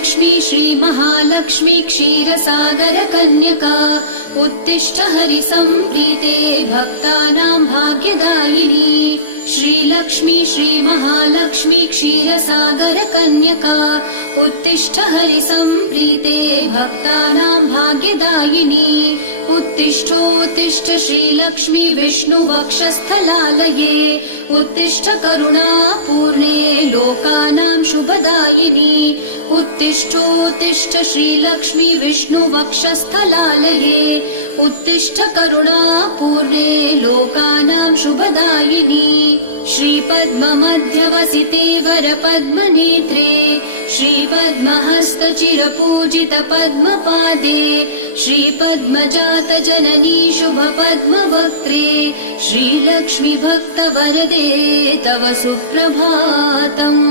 श्रीलक्ष्मी श्रीमहालक्ष्मी क्षीरसागरकन्यका उत्तिष्ठ हरिसम्प्रीते भक्तानां भाग्यदायिनी। श्रीलक्ष्मी श्रीमहालक्ष्मी क्षीरसागरकन्यका उत्तिष्ठ हरिसम्प्रीते भक्तानां भाग्यदायिनी। उत्तिष्ठोत्तिष्ठ श्रीलक्ष्मी विष्णुवक्षस्थलालये उत्तिष्ठ करुणापूर्णे लोकानां शुभदायिनी। उत्तिष्ठोत्तिष्ठ श्रीलक्ष्मी विष्णुवक्षस्थलालये उत्तिष्ठ करुणापूर्णे लोकानां शुभदायिनी। श्रीपद्ममध्यवसिते वरपद्मनेत्रे श्रीपद्महस्तचिरपूजित पद्मपादे श्रीपद्मजातजननी शुभपद्मवक्त्रे श्रीलक्ष्मी भक्तवरदे तव सुप्रभातम्।